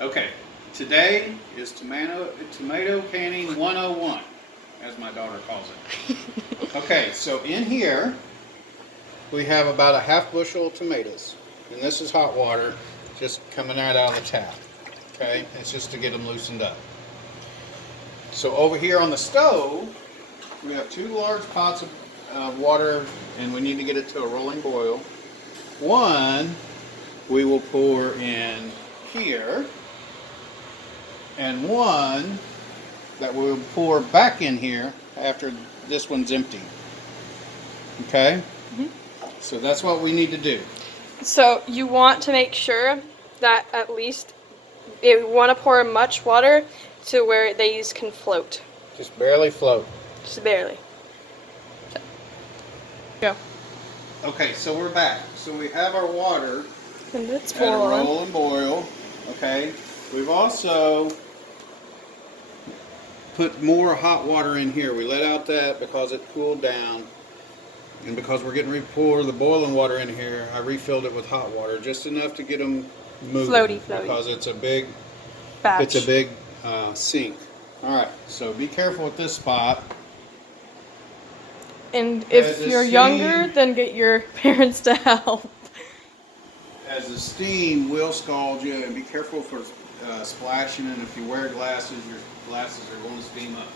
Okay, today is tomato canning 101, as my daughter calls it. Okay, so in here we have about a half bushel of tomatoes, and this is hot water just coming right out of the tap. Okay, it's just to get them loosened up. So over here on the stove, we have 2 large pots of water, and we need to get it to a rolling boil. One we will pour in here, and one that we'll pour back in here after this one's empty. Okay? Mm-hmm. So that's what we need to do. So you want to make sure that at least you want to pour much water to where these can float. Just barely float. Just barely. So, go. Okay, so we're back. So we have our water And it's at a roll and boil. Okay. We've also put more hot water in here. We let out that because it cooled down. And because we're getting ready to pour the boiling water in here, I refilled it with hot water, just enough to get them moving. Floaty. Because it's a big batch. It's a big sink. All right, so be careful with this spot. And if you're younger, then get your parents to help. As the steam will scald you, and be careful for splashing, and if you wear glasses, your glasses are going to steam up.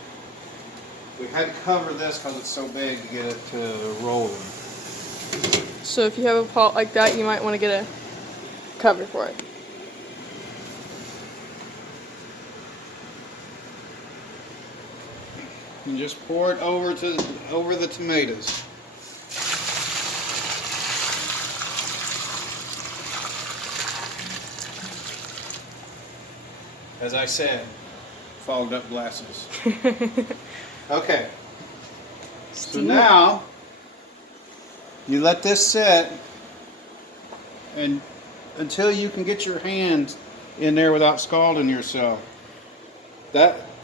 We had to cover this because it's so big to get it to roll. So if you have a pot like that, you might want to get a cover for it. And just pour it over the tomatoes. As I said, fogged up glasses. Okay. So now you let this sit and until you can get your hands in there without scalding yourself.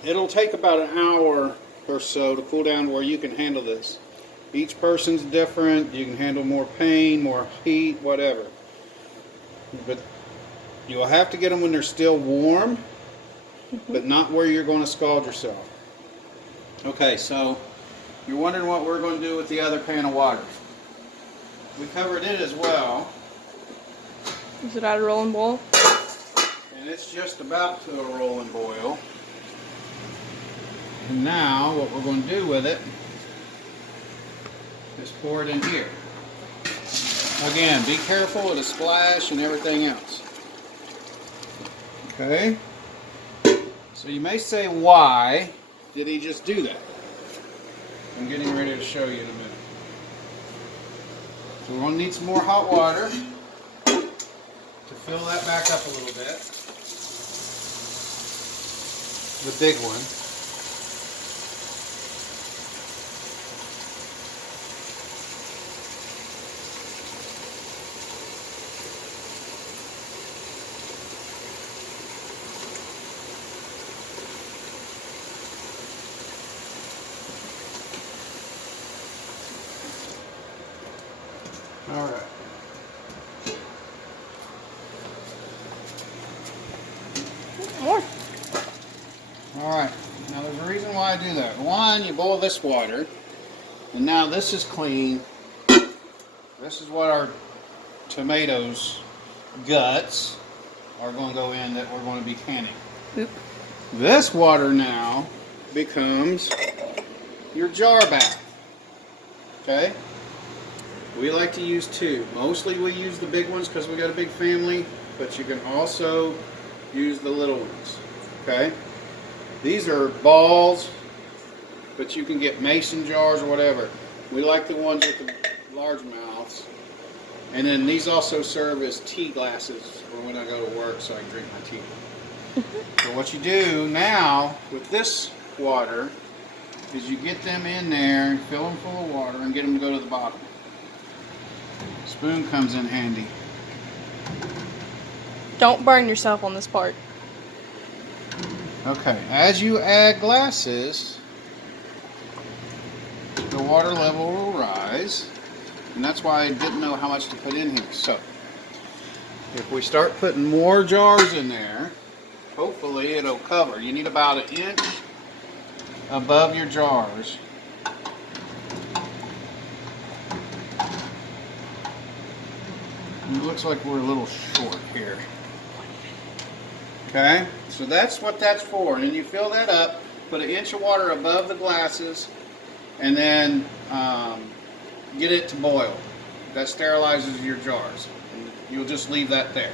It'll take about an hour or so to cool down where you can handle this. Each person's different. You can handle more pain, more heat, whatever. But you'll have to get them when they're still warm, but not where you're going to scald yourself. Okay, so you're wondering what we're going to do with the other pan of water. We covered it as well. Is it at a rolling boil? And it's just about to a rolling boil. And now what we're going to do with it is pour it in here. Again, be careful with the splash and everything else. Okay? So you may say, why did he just do that? I'm getting ready to show you in a minute. So we're going to need some more hot water to fill that back up a little bit. The big one. All right. More. All right. Now there's a reason why I do that. One, you boil this water, and now this is clean. This is what our tomatoes guts are going to go in that we're going to be canning. Oop. This water now becomes your jar bath. Okay? We like to use 2. Mostly we use the big ones because we got a big family, but you can also use the little ones. Okay? These are balls, but you can get mason jars or whatever. We like the ones with the large mouths. And then these also serve as tea glasses for when I go to work so I can drink my tea. So what you do now with this water is you get them in there, fill them full of water, and get them to go to the bottom. Spoon comes in handy. Don't burn yourself on this part. Okay, as you add glasses, the water level will rise, and that's why I didn't know how much to put in here. So, if we start putting more jars in there, hopefully it'll cover. You need about 1 inch above your jars. It looks like we're a little short here. Okay, so that's what that's for. And then you fill that up, put 1 inch of water above the glasses, and then get it to boil. That sterilizes your jars. You'll just leave that there.